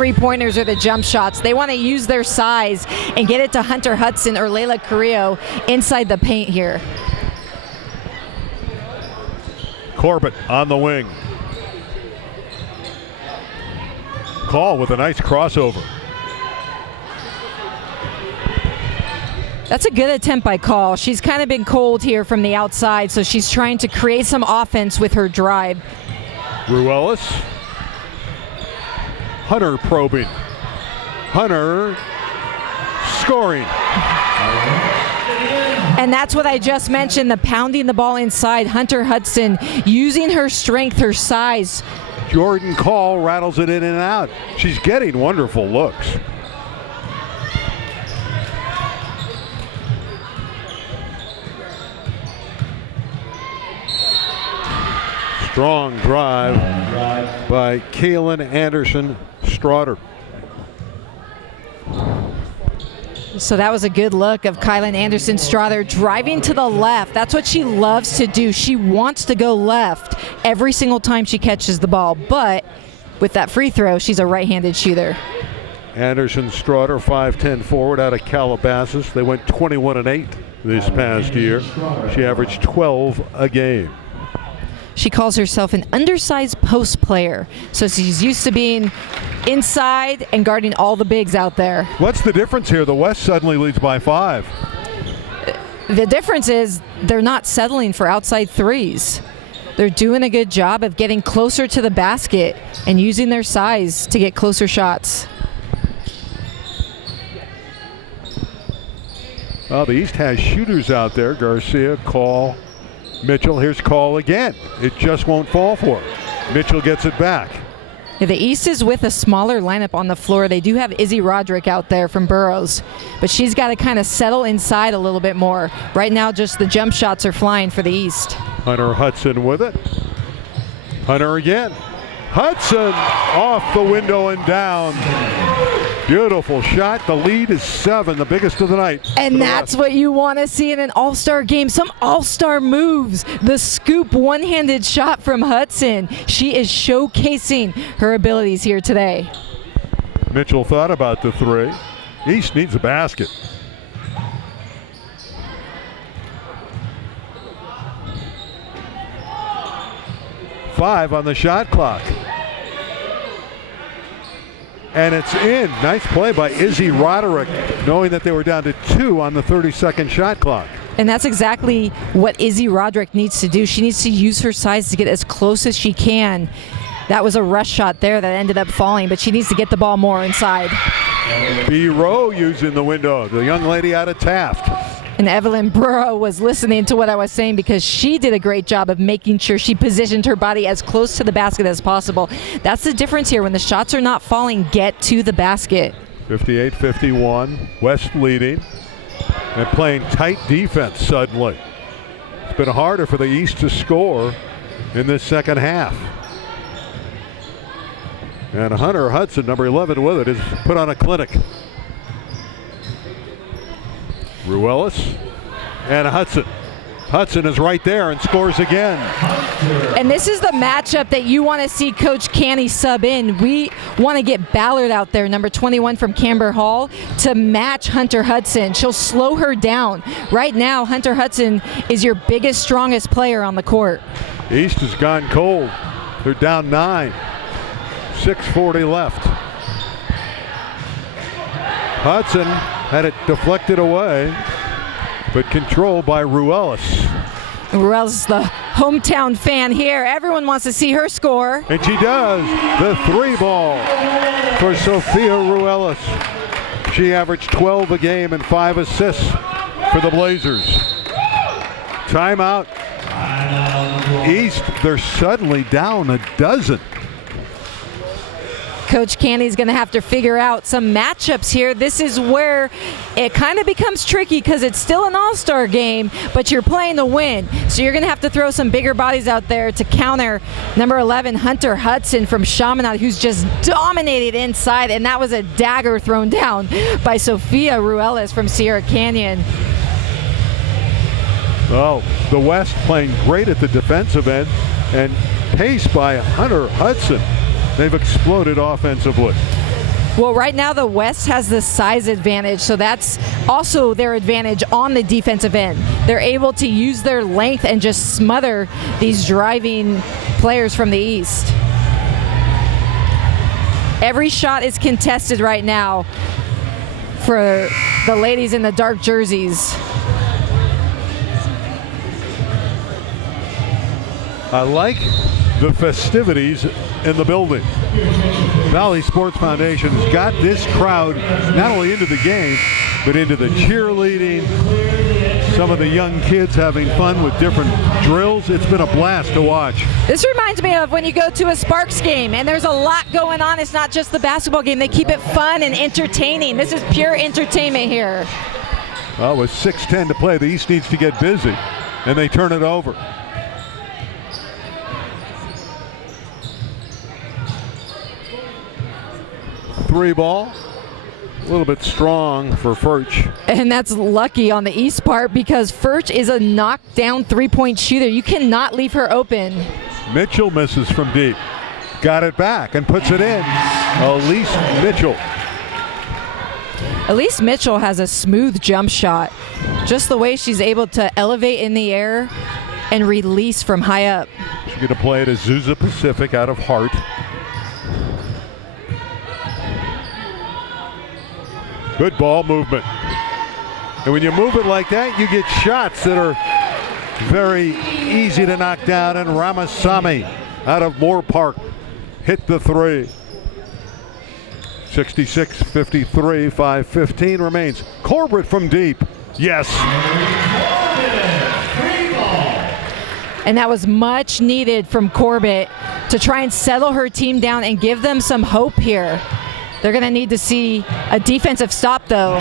three-pointers or the jump shots. They want to use their size and get it to Hunter Hudson or Layla Carrillo inside the paint here. Corbett on the wing. Call with a nice crossover. That's a good attempt by Call. She's kind of been cold here from the outside, so she's trying to create some offense with her drive. Ruelas. Hunter probing. Hunter scoring. And that's what I just mentioned, the pounding the ball inside. Hunter Hudson using her strength, her size. Jordan Call rattles it in and out. She's getting wonderful looks. Strong drive by Kaylin Anderson Straughter. So that was a good look of Kylan Anderson Straughter driving to the left. That's what she loves to do. She wants to go left every single time she catches the ball. But with that free throw, she's a right-handed shooter. Anderson Straughter, 5'10" forward out of Calabasas. They went 21-8 this past year. She averaged 12 a game. She calls herself an undersized post player. So she's used to being inside and guarding all the bigs out there. What's the difference here? The West suddenly leads by 5. The difference is they're not settling for outside threes. They're doing a good job of getting closer to the basket and using their size to get closer shots. Well, the East has shooters out there. Garcia, Call, Mitchell. Here's Call again. It just won't fall for her. Mitchell gets it back. Yeah, the East is with a smaller lineup on the floor. They do have Izzy Roderick out there from Burroughs, but she's got to kind of settle inside a little bit more. Right now, just the jump shots are flying for the East. Hunter Hudson with it. Hunter again. Hudson off the window and down. Beautiful shot. The lead is 7, the biggest of the night. And that's what you want to see in an all-star game. Some all-star moves. The scoop one-handed shot from Hudson. She is showcasing her abilities here today. Mitchell thought about the 3. East needs a basket. Five on the shot clock. And it's in. Nice play by Izzy Roderick, knowing that they were down to 2 on the 30-second shot clock. And that's exactly what Izzy Roderick needs to do. She needs to use her size to get as close as she can. That was a rush shot there that ended up falling, but she needs to get the ball more inside. B. Rowe using the window, the young lady out of Taft. And Evelyn Burrow was listening to what I was saying because she did a great job of making sure she positioned her body as close to the basket as possible. That's the difference here. When the shots are not falling, get to the basket. 58-51, West leading and playing tight defense suddenly. It's been harder for the East to score in this second half. And Hunter Hudson, number 11 with it, has put on a clinic. Ruelas and Hudson. Hudson is right there and scores again. And this is the matchup that you want to see Coach Canny sub in. We want to get Ballard out there, number 21 from Camber Hall, to match Hunter Hudson. She'll slow her down. Right now, Hunter Hudson is your biggest, strongest player on the court. East has gone cold. They're down 9. 6:40 left. Hudson had it deflected away, but controlled by Ruelas. Ruelas is the hometown fan here. Everyone wants to see her score. And she does. The 3 ball for Sophia Ruelas. She averaged 12 a game and 5 assists for the Blazers. Timeout. East, they're suddenly down a dozen. Coach Canny's going to have to figure out some matchups here. This is where it kind of becomes tricky because it's still an all-star game, but you're playing to win. So you're going to have to throw some bigger bodies out there to counter number 11, Hunter Hudson from Chaminade, who's just dominated inside, and that was a dagger thrown down by Sophia Ruelas from Sierra Canyon. Well, the West playing great at the defensive end, and paced by Hunter Hudson. They've exploded offensively. Well, right now the West has the size advantage, so that's also their advantage on the defensive end. They're able to use their length and just smother these driving players from the East. Every shot is contested right now for the ladies in the dark jerseys. I like the festivities in the building. Valley Sports Foundation has got this crowd not only into the game, but into the cheerleading, some of the young kids having fun with different drills. It's been a blast to watch. This reminds me of when you go to a Sparks game and there's a lot going on. It's not just the basketball game. They keep it fun and entertaining. This is pure entertainment here. Well, with 6:10 to play, the East needs to get busy, and they turn it over. Three ball, a little bit strong for Furch. And that's lucky on the East part because Furch is a knockdown three-point shooter. You cannot leave her open. Mitchell misses from deep. Got it back and puts it in. Elise Mitchell. Elise Mitchell has a smooth jump shot. Just the way she's able to elevate in the air and release from high up. She's going to play at Azusa Pacific out of Hart. Good ball movement. And when you move it like that, you get shots that are very easy to knock down. And Ramasamy out of Moore Park hit the three. 66-53, 5:15 remains. Corbett from deep. Yes. And that was much needed from Corbett to try and settle her team down and give them some hope here. They're going to need to see a defensive stop, though,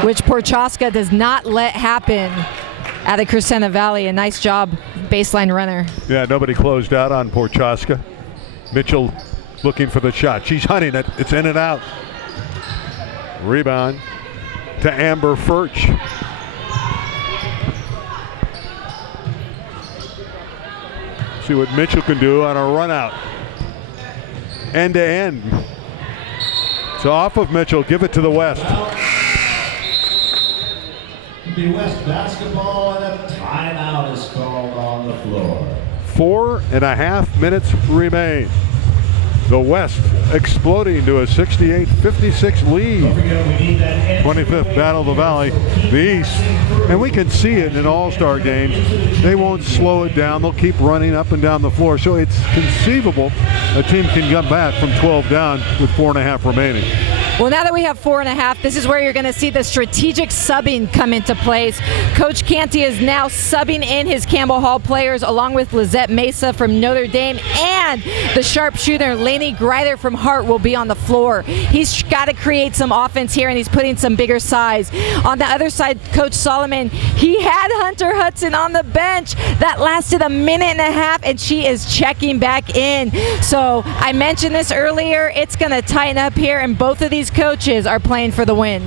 which Porchaska does not let happen out of Crescenta Valley. A nice job, baseline runner. Yeah, nobody closed out on Porchaska. Mitchell looking for the shot. She's hunting it. It's in and out. Rebound to Amber Furch. See what Mitchell can do on a run out. End to end. So off of Mitchell, give it to the West. The West basketball and a timeout is called on the floor. 4.5 minutes remain. The West exploding to a 68-56 lead. 25th Battle of the Valley. The East, and we can see it in all-star games. They won't slow it down. They'll keep running up and down the floor. So it's conceivable a team can come back from 12 down with 4.5 remaining. Well, now that we have 4.5, this is where you're going to see the strategic subbing come into place. Coach Canty is now subbing in his Campbell Hall players along with Lizette Mesa from Notre Dame, and the sharpshooter Lainey Greider from Hart will be on the floor. He's got to create some offense here, and he's putting some bigger size. On the other side, Coach Solomon, he had Hunter Hudson on the bench. That lasted a minute and a half, and she is checking back in. So I mentioned this earlier. It's going to tighten up here, and both of these coaches are playing for the win.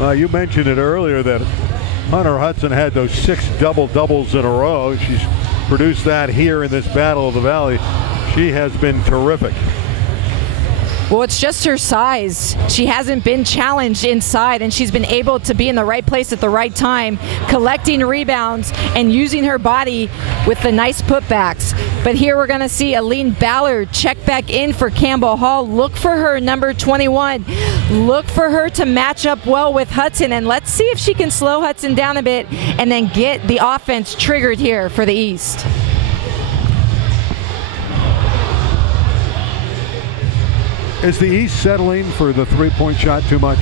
Well, you mentioned it earlier that Hunter Hudson had those 6 double-doubles in a row. She's produced that here in this Battle of the Valley. She has been terrific. Well, it's just her size. She hasn't been challenged inside, and she's been able to be in the right place at the right time, collecting rebounds and using her body with the nice putbacks. But here we're going to see Aline Ballard check back in for Campbell Hall. Look for her, number 21. Look for her to match up well with Hudson, and let's see if she can slow Hudson down a bit and then get the offense triggered here for the East. Is the East settling for the three-point shot too much?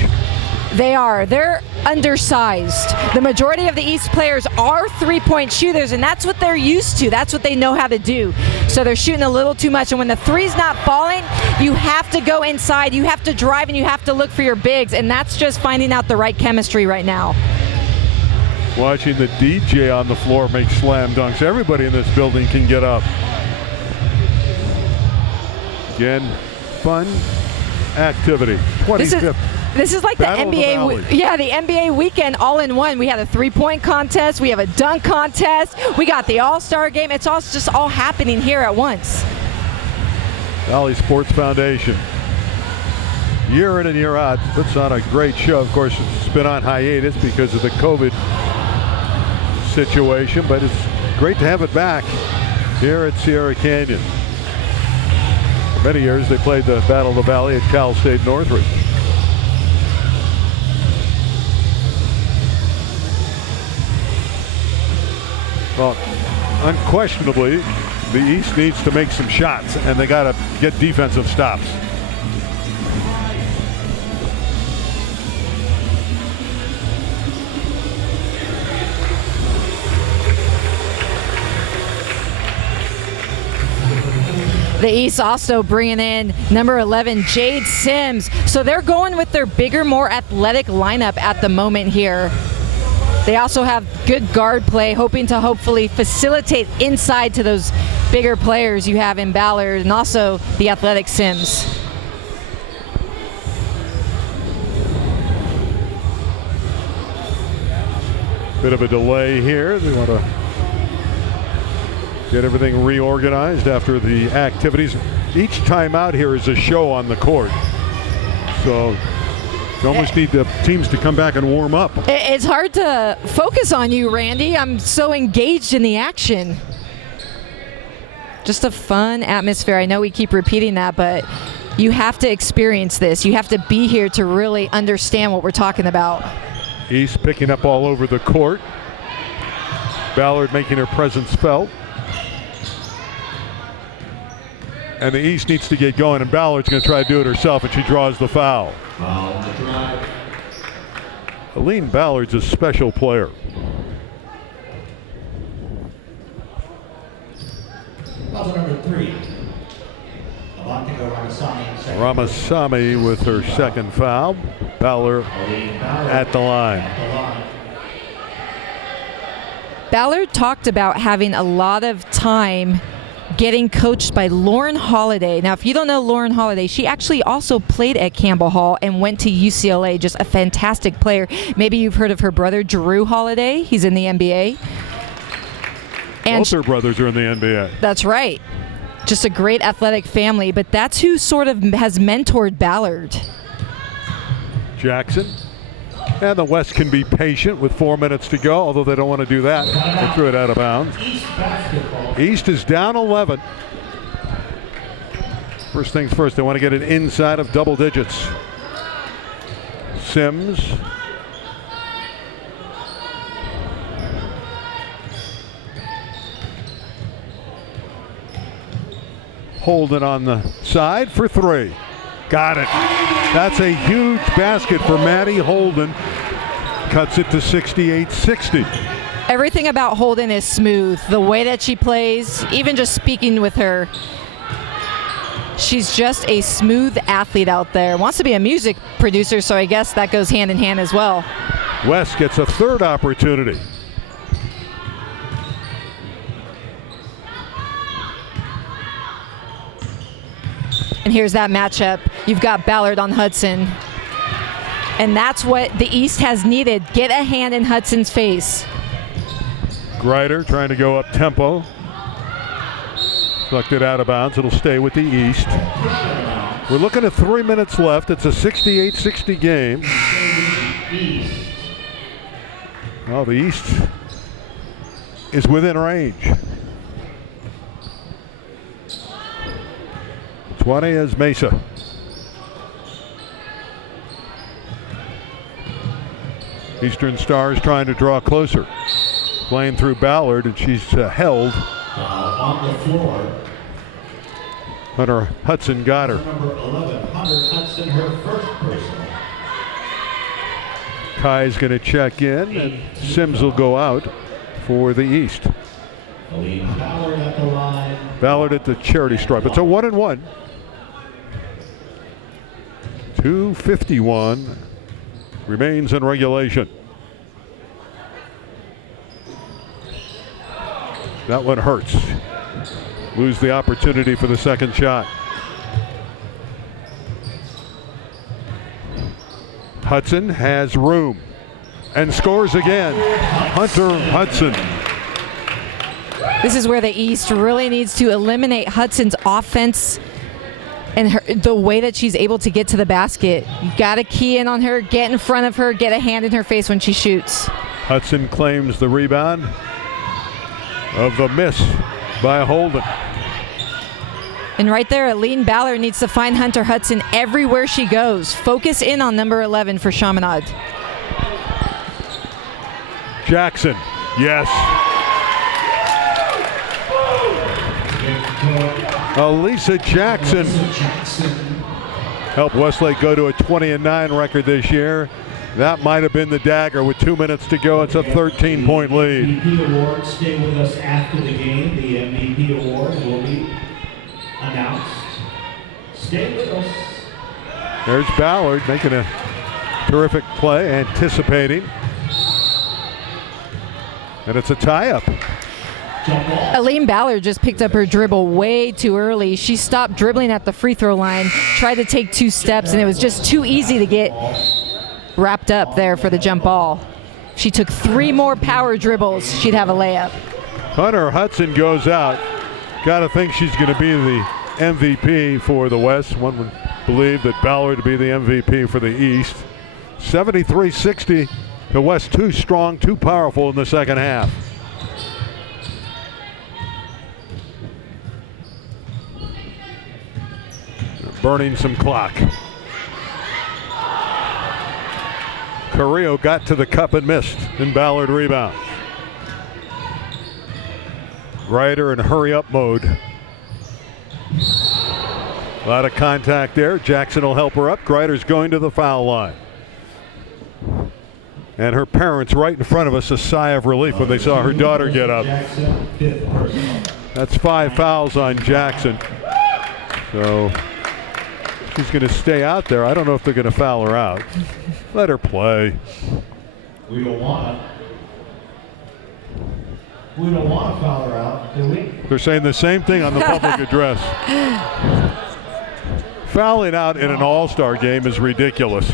They are. They're undersized. The majority of the East players are three-point shooters, and that's what they're used to. That's what they know how to do. So they're shooting a little too much, and when the three's not falling, you have to go inside, you have to drive, and you have to look for your bigs, and that's just finding out the right chemistry right now. Watching the DJ on the floor make slam dunks. Everybody in this building can get up. Again, fun activity. 25th. This is like the Battle of the Valley. the NBA weekend all in one. We had a three-point contest, we have a dunk contest, we got the All-Star game. It's all just all happening here at once. Valley Sports Foundation. Year in and year out, puts on a great show. Of course, it's been on hiatus because of the COVID situation, but it's great to have it back here at Sierra Canyon. For many years, they played the Battle of the Valley at Cal State Northridge. Well, unquestionably, the East needs to make some shots, and they got to get defensive stops. The East also bringing in number 11, Jade Sims. So they're going with their bigger, more athletic lineup at the moment here. They also have good guard play, hoping to hopefully facilitate inside to those bigger players you have in Ballard, and also the athletic Sims. Bit of a delay here. They want to get everything reorganized after the activities. Each timeout here is a show on the court. So you almost need the teams to come back and warm up. It's hard to focus on you, Randy. I'm so engaged in the action. Just a fun atmosphere. I know we keep repeating that, but you have to experience this. You have to be here to really understand what we're talking about. East picking up all over the court. Ballard making her presence felt. And the East needs to get going, and Ballard's going to try to do it herself, and she draws the foul. Aline Ballard's a special player. Foul number 3. Ramasamy with her second foul. Ballard at the line. Ballard talked about having a lot of time getting coached by Lauren Holiday. Now, if you don't know Lauren Holiday, she actually also played at Campbell Hall and went to UCLA. Just a fantastic player. Maybe you've heard of her brother, Drew Holiday. He's in the NBA. And both her brothers are in the NBA. That's right. Just a great athletic family, but that's who sort of has mentored Ballard. Jackson. And the West can be patient with 4 minutes to go, although they don't want to do that. They threw it out of bounds. East is down 11. First things first, they want to get it inside of double digits. Sims. Holden on the side for 3. Got it. That's a huge basket for Maddie Holden. Cuts it to 68-60. Everything about Holden is smooth. The way that she plays, even just speaking with her, she's just a smooth athlete out there. Wants to be a music producer, so I guess that goes hand in hand as well. West gets a third opportunity. And here's that matchup. You've got Ballard on Hudson. And that's what the East has needed. Get a hand in Hudson's face. Greider trying to go up tempo. Sucked it out of bounds. It'll stay with the East. We're looking at 3 minutes left. It's a 68-60 game. Well, the East is within range. Juarez Mesa. Eastern Stars trying to draw closer. Playing through Ballard, and she's held. On the floor. Hunter Hudson got her. Number 11, Hunter Hudson, her first personal. Kai's going to check in, and Sims will go out for the East. Ballard at the line. Ballard at the charity stripe. It's a 1-1. 2:51 remains in regulation. That one hurts. Lose the opportunity for the second shot. Hudson has room and scores again. Hunter Hudson. This is where the East really needs to eliminate Hudson's offense And the way that she's able to get to the basket, you got to key in on her, get in front of her, get a hand in her face when she shoots. Hudson claims the rebound of the miss by Holden. And right there, Aline Ballard needs to find Hunter Hudson everywhere she goes. Focus in on number 11 for Chaminade. Jackson, yes. Elisa Jackson helped Westlake go to a 20-9 record this year. That might have been the dagger with 2 minutes to go. It's a 13-point lead. MVP award, stay with us after the game. The MVP award will be announced. Stay with us. There's Ballard making a terrific play, anticipating. And it's a tie-up. Aline Ballard just picked up her dribble way too early. She stopped dribbling at the free throw line, tried to take 2 steps, and it was just too easy to get wrapped up there for the jump ball. She took 3 more power dribbles, she'd have a layup. Hunter Hudson goes out. Got to think she's going to be the MVP for the West. One would believe that Ballard to be the MVP for the East. 73-60. The West too strong, too powerful in the second half. Burning some clock. Carrillo got to the cup and missed, and Ballard rebounds. Ryder in hurry-up mode. A lot of contact there. Jackson will help her up. Greider's going to the foul line. And her parents right in front of us, a sigh of relief when they saw her daughter get up. That's 5 fouls on Jackson. So she's going to stay out there. I don't know if they're going to foul her out. Let her play. We don't want to. We don't want to foul her out, do we? They're saying the same thing on the public address. Fouling out in an all-star game is ridiculous.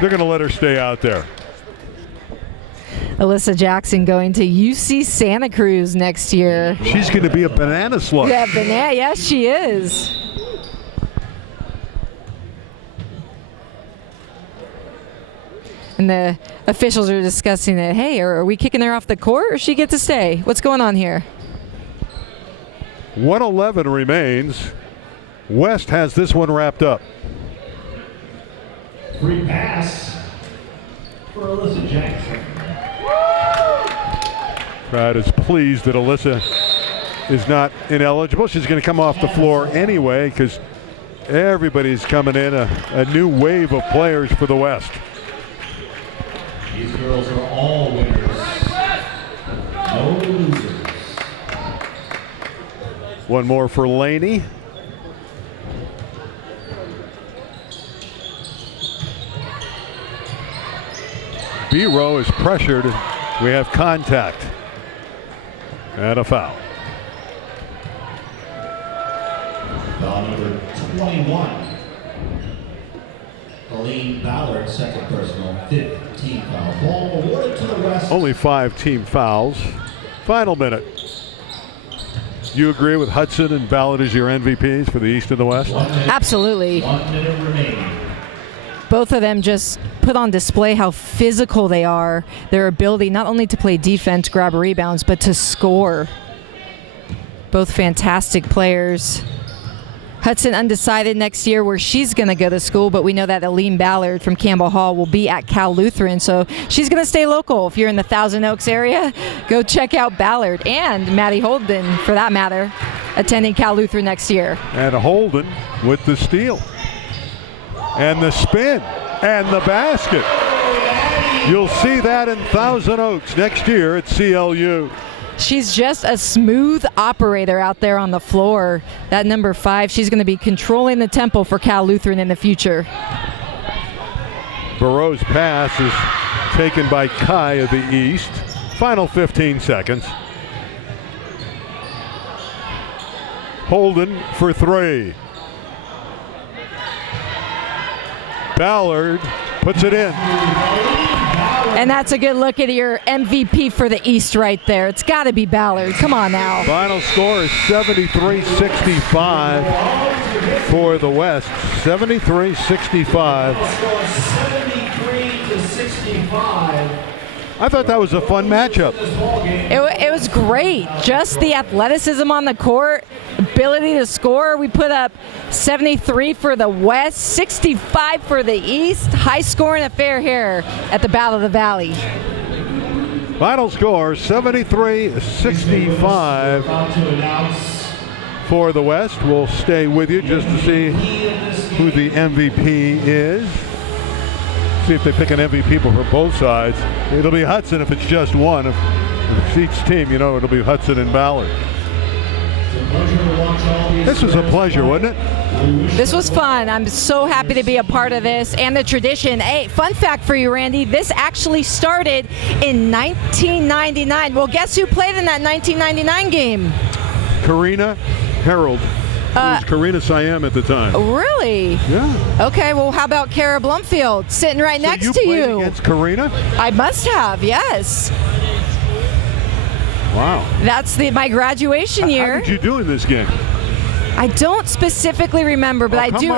They're going to let her stay out there. Alyssa Jackson going to UC Santa Cruz next year. She's going to be a banana slush. Yeah, yes, she is. And the officials are discussing it. Hey, are we kicking her off the court or she get to stay? What's going on here? 1:11 remains. West has this one wrapped up. Free pass for Alyssa Jackson. Crowd is pleased that Alyssa is not ineligible. She's going to come off the floor anyway because everybody's coming in, a new wave of players for the West. These girls are all winners. No losers. One more for Laney. B-Row is pressured. We have contact. And a foul. Foul number 21. Aline Ballard, second personal, 15 foul. Ball awarded to the West. Only 5 team fouls. Final minute. You agree with Hudson and Ballard as your MVPs for the East and the West? Absolutely. 1 minute remaining. Both of them just put on display how physical they are, their ability not only to play defense, grab rebounds, but to score. Both fantastic players. Hudson undecided next year where she's going to go to school, but we know that Aline Ballard from Campbell Hall will be at Cal Lutheran, so she's going to stay local. If you're in the Thousand Oaks area, go check out Ballard and Maddie Holden, for that matter, attending Cal Lutheran next year. And Holden with the steal. And the spin. And the basket. You'll see that in Thousand Oaks next year at CLU. She's just a smooth operator out there on the floor. That number 5, she's going to be controlling the tempo for Cal Lutheran in the future. Burrow's pass is taken by Kai of the East. Final 15 seconds. Holden for 3. Ballard puts it in. And that's a good look at your MVP for the East right there. It's got to be Ballard. Come on now. Final score is 73-65 for the West. 73-65. 73-65. I thought that was a fun matchup. It was great. Just the athleticism on the court, ability to score. We put up 73 for the West, 65 for the East. High scoring affair here at the Battle of the Valley. Final score 73-65 for the West. We'll stay with you just to see who the MVP is. See if they pick an MVP for both sides. It'll be Hudson if it's just one. If it's each team, you know, it'll be Hudson and Ballard. This was a pleasure, wasn't it? This was fun. I'm so happy to be a part of this and the tradition. Hey, fun fact for you, Randy. This actually started in 1999. Well, guess who played in that 1999 game? Karina Harold. It was Karina Siam at the time. Really? Yeah. Okay, well, how about Cara Blumfield sitting right next to you you? played against Karina? I must have, yes. Wow. That's my graduation year. How did you do in this game? I don't specifically remember, but I do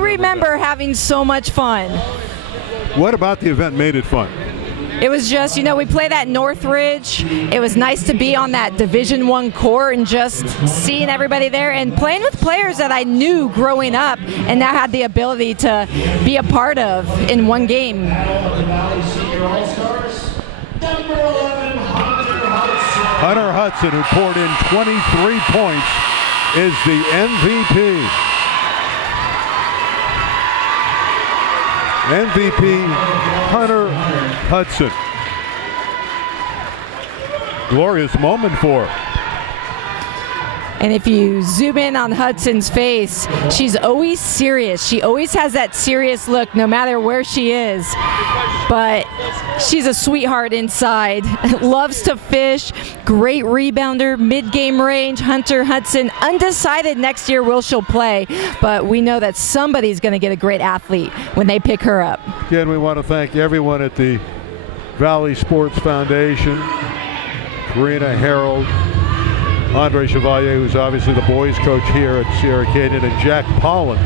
remember having so much fun. What about the event made it fun? It was just, you know, we played at Northridge. It was nice to be on that Division I court and just seeing everybody there and playing with players that I knew growing up and now had the ability to be a part of in one game. Hunter Hudson, who poured in 23 points, is the MVP. MVP Hunter Hudson. Glorious moment for her. And if you zoom in on Hudson's face, she's always serious. She always has that serious look no matter where she is. But she's a sweetheart inside. Loves to fish. Great rebounder, mid-game range. Hunter Hudson, undecided next year will she'll play. But we know that somebody's going to get a great athlete when they pick her up. Again, we want to thank everyone at the Valley Sports Foundation. Karina Harold, Andre Chevalier, who's obviously the boys coach here at Sierra Canyon, and Jack Pollan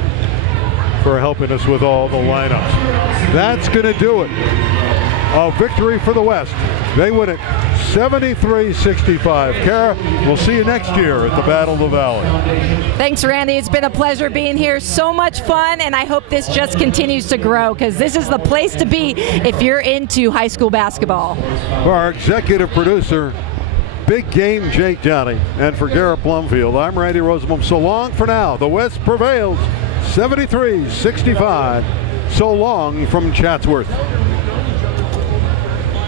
for helping us with all the lineups. That's going to do it. A victory for the West. They win it 73-65. Cara, we'll see you next year at the Battle of the Valley. Thanks, Randy. It's been a pleasure being here. So much fun, and I hope this just continues to grow because this is the place to be if you're into high school basketball. For our executive producer, Big Game Jake Downey, and for Garrett Blumfield, I'm Randy Rosenbloom. So long for now. The West prevails 73-65. So long from Chatsworth.